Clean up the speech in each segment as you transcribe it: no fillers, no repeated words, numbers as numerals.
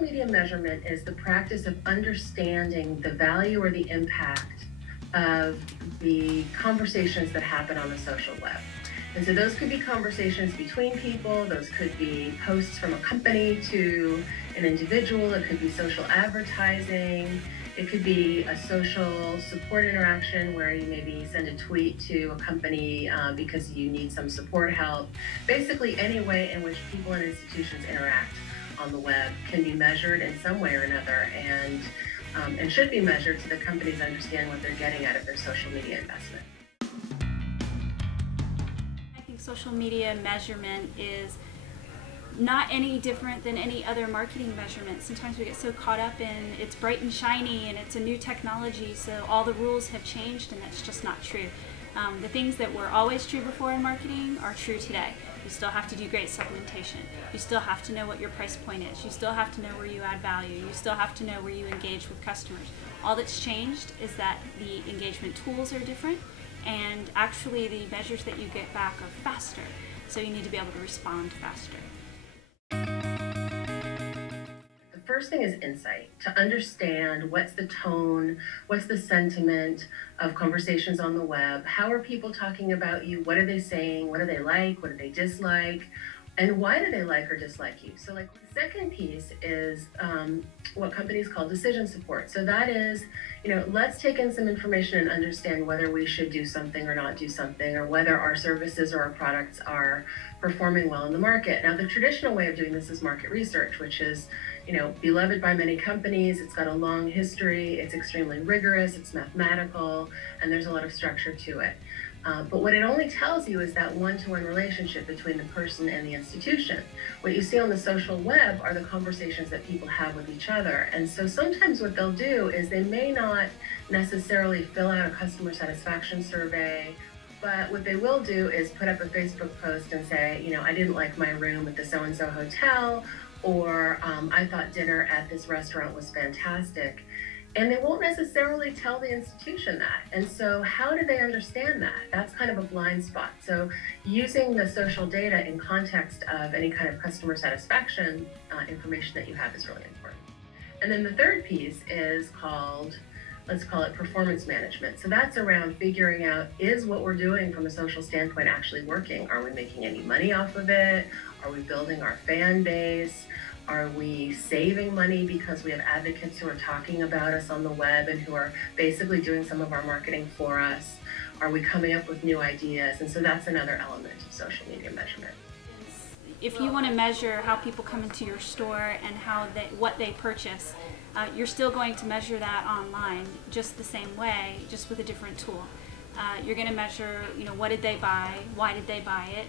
social media measurement is the practice of understanding the value or the impact of the conversations that happen on the social web. And so those could be conversations between people, those could be posts from a company to an individual, it could be social advertising, it could be a social support interaction where you maybe send a tweet to a company because you need some support help. Basically, any way in which people and institutions interact on the web can be measured in some way or another, and should be measured so that companies understand what they're getting out of their social media investment. I think social media measurement is not any different than any other marketing measurement. Sometimes we get so caught up in it's bright and shiny and it's a new technology, so all the rules have changed, and that's just not true. The things that were always true before in marketing are true today. You still have to do great supplementation. You still have to know what your price point is. You still have to know where you add value. You still have to know where you engage with customers. All that's changed is that the engagement tools are different, and actually the measures that you get back are faster. So you need to be able to respond faster. The first thing is insight, to understand what's the tone, what's the sentiment of conversations on the web, how are people talking about you, what are they saying, what do they like, what do they dislike, and why do they like or dislike you. So the second piece is what companies call decision support. So that is, let's take in some information and understand whether we should do something or not do something, or whether our services or our products are performing well in the market. Now, the traditional way of doing this is market research, which is, beloved by many companies. It's got a long history, it's extremely rigorous, it's mathematical, and there's a lot of structure to it. But what it only tells you is that one-to-one relationship between the person and the institution. What you see on the social web are the conversations that people have with each other. And so sometimes what they'll do is they may not necessarily fill out a customer satisfaction survey, but what they will do is put up a Facebook post and say, I didn't like my room at the so-and-so hotel, or I thought dinner at this restaurant was fantastic. And they won't necessarily tell the institution that. And so how do they understand that? That's kind of a blind spot. So using the social data in context of any kind of customer satisfaction information that you have is really important. And then the third piece is called, let's call it performance management. So that's around figuring out, is what we're doing from a social standpoint actually working? Are we making any money off of it? Are we building our fan base? Are we saving money because we have advocates who are talking about us on the web and who are basically doing some of our marketing for us? Are we coming up with new ideas? And so that's another element of social media measurement. If you want to measure how people come into your store and what they purchase, you're still going to measure that online just the same way, just with a different tool. You're going to measure, what did they buy, why did they buy it,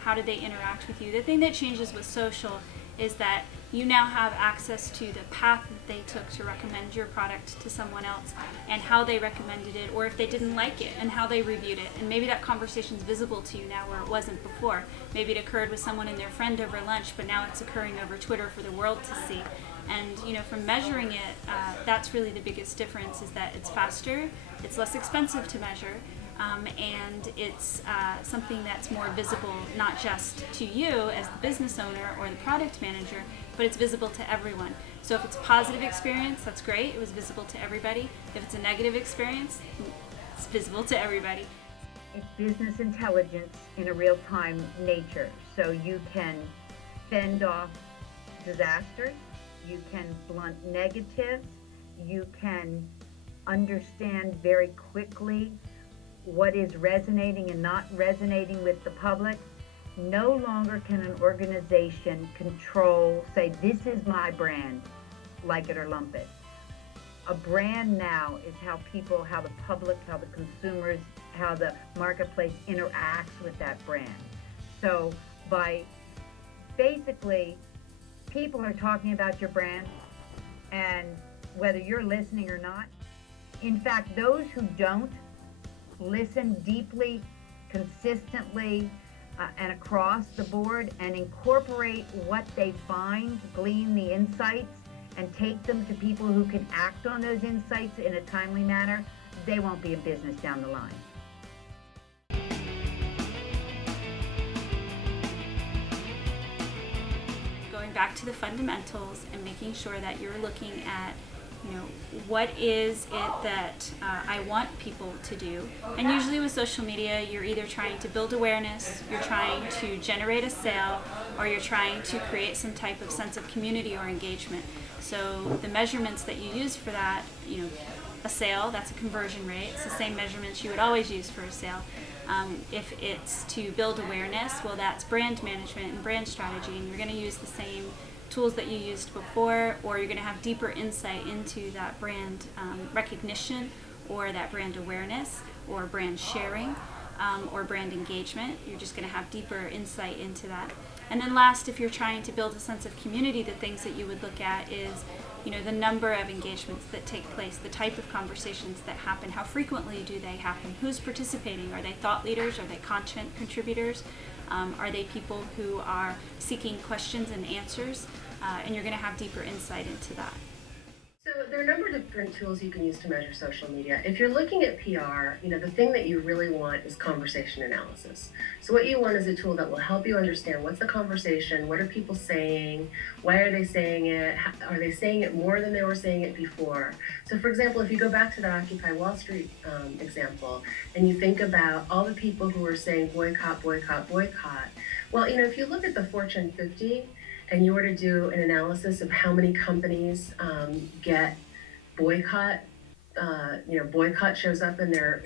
how did they interact with you. The thing that changes with social is that you now have access to the path that they took to recommend your product to someone else, and how they recommended it, or if they didn't like it, and how they reviewed it. And maybe that conversation is visible to you now where it wasn't before. Maybe it occurred with someone and their friend over lunch, but now it's occurring over Twitter for the world to see. And from measuring it, that's really the biggest difference, is that it's faster, it's less expensive to measure, and it's something that's more visible, not just to you as the business owner or the product manager, but it's visible to everyone. So if it's a positive experience, that's great, it was visible to everybody. If it's a negative experience, it's visible to everybody. It's business intelligence in a real-time nature, so you can fend off disasters, you can blunt negatives, you can understand very quickly what is resonating and not resonating with the public. No longer can an organization say, this is my brand, like it or lump it. A brand now is how the public, how the consumers, how the marketplace interacts with that brand. So basically, people are talking about your brand, and whether you're listening or not. In fact, those who don't listen deeply, consistently, and across the board, and incorporate what they find, glean the insights, and take them to people who can act on those insights in a timely manner, they won't be in business down the line. Going back to the fundamentals and making sure that you're looking at, what is it that I want people to do. And usually with social media, you're either trying to build awareness, you're trying to generate a sale, or you're trying to create some type of sense of community or engagement. So the measurements that you use for that, a sale, that's a conversion rate. It's the same measurements you would always use for a sale. If it's to build awareness, well, that's brand management and brand strategy, and you're going to use the same tools that you used before, or you're going to have deeper insight into that brand recognition, or that brand awareness, or brand sharing, or brand engagement. You're just going to have deeper insight into that. And then last, if you're trying to build a sense of community, the things that you would look at is the number of engagements that take place, the type of conversations that happen, how frequently do they happen, who's participating, are they thought leaders, are they content contributors, are they people who are seeking questions and answers, and you're going to have deeper insight into that. So there are a number of different tools you can use to measure social media. If you're looking at PR, the thing that you really want is conversation analysis. So what you want is a tool that will help you understand what's the conversation, what are people saying, why are they saying it, are they saying it more than they were saying it before. So for example, if you go back to the Occupy Wall Street example, and you think about all the people who are saying boycott, boycott, boycott, well, if you look at the Fortune 50, and you were to do an analysis of how many companies get boycott, boycott shows up in their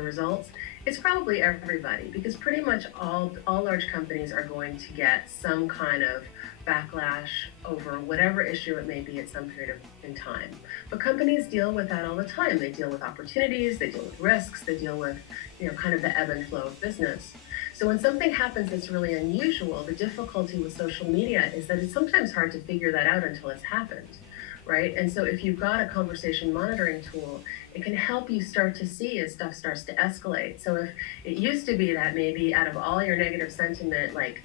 results, it's probably everybody, because pretty much all large companies are going to get some kind of backlash over whatever issue it may be at some period in time. But companies deal with that all the time. They deal with opportunities, they deal with risks, they deal with kind of the ebb and flow of business. So when something happens that's really unusual, the difficulty with social media is that it's sometimes hard to figure that out until it's happened, right? And so if you've got a conversation monitoring tool, it can help you start to see as stuff starts to escalate. So if it used to be that maybe out of all your negative sentiment, like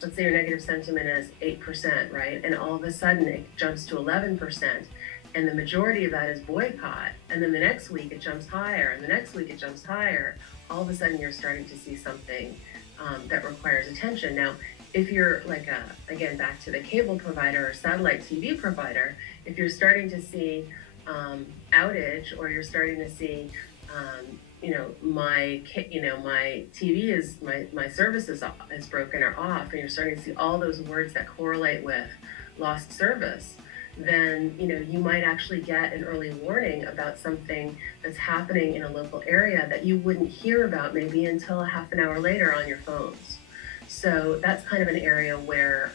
let's say your negative sentiment is 8%, right? And all of a sudden it jumps to 11%. And the majority of that is boycott. And then the next week it jumps higher, and the next week it jumps higher. All of a sudden you're starting to see something that requires attention. Now, if you're like again, back to the cable provider or satellite TV provider, if you're starting to see outage, or you're starting to see, my TV is, my service is broken or off, and you're starting to see all those words that correlate with lost service, then you might actually get an early warning about something that's happening in a local area that you wouldn't hear about maybe until a half an hour later on your phones. So that's kind of an area where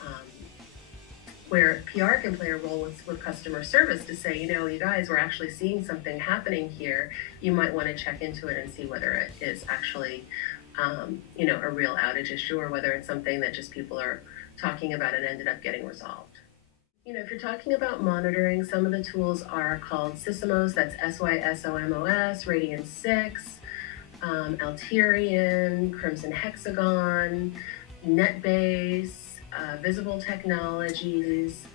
PR can play a role with customer service to say, you guys, we're actually seeing something happening here. You might want to check into it and see whether it is actually a real outage issue, or whether it's something that just people are talking about and ended up getting resolved. If you're talking about monitoring, some of the tools are called Sysomos, that's SYSOMOS, Radian 6, Alterian, Crimson Hexagon, NetBase, Visible Technologies,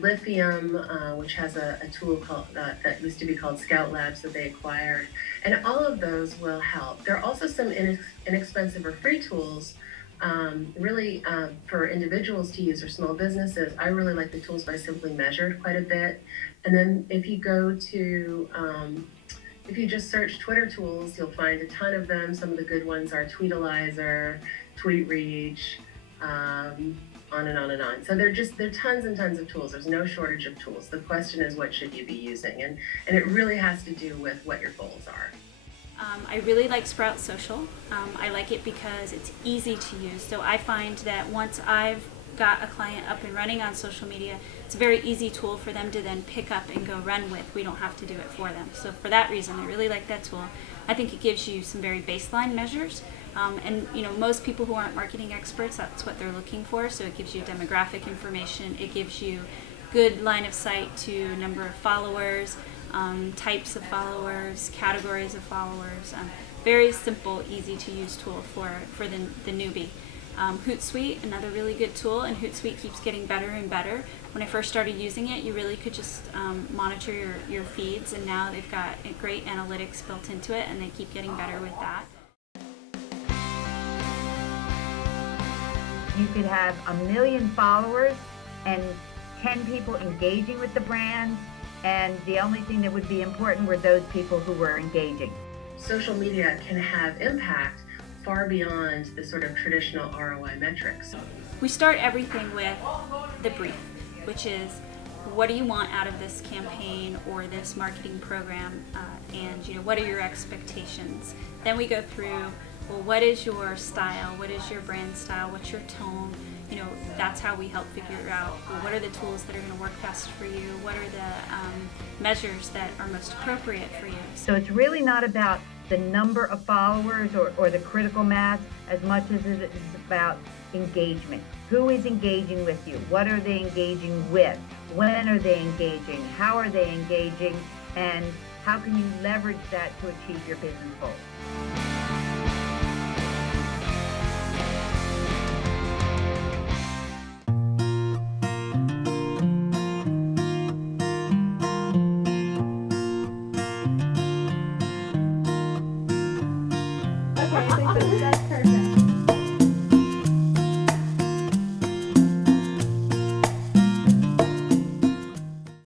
Lithium, which has a tool called that used to be called Scout Labs that they acquired, and all of those will help. There are also some inexpensive or free tools for individuals to use, or small businesses. I really like the tools by Simply Measured quite a bit. And then if you go to, if you just search Twitter tools, you'll find a ton of them. Some of the good ones are Tweetalizer, TweetReach, on and on and on. So there are tons and tons of tools. There's no shortage of tools. The question is, what should you be using? And it really has to do with what your goals are. I really like Sprout Social. I like it because it's easy to use. So I find that once I've got a client up and running on social media, it's a very easy tool for them to then pick up and go run with. We don't have to do it for them. So for that reason, I really like that tool. I think it gives you some very baseline measures. And most people who aren't marketing experts, that's what they're looking for. So it gives you demographic information. It gives you good line of sight to number of followers, types of followers, categories of followers. Very simple, easy to use tool for the newbie. Hootsuite, another really good tool, and Hootsuite keeps getting better and better. When I first started using it, you really could just monitor your feeds, and now they've got great analytics built into it, and they keep getting better with that. You could have 1 million followers and 10 people engaging with the brand, and the only thing that would be important were those people who were engaging. Social media can have impact far beyond the sort of traditional ROI metrics. We start everything with the brief, which is, what do you want out of this campaign or this marketing program, and what are your expectations? Then we go through, well, what is your style? What is your brand style? What's your tone? That's how we help figure out, well, what are the tools that are going to work best for you? What are the measures that are most appropriate for you? So it's really not about the number of followers or the critical mass as much as it is about engagement. Who is engaging with you? What are they engaging with? When are they engaging? How are they engaging? And how can you leverage that to achieve your business goals?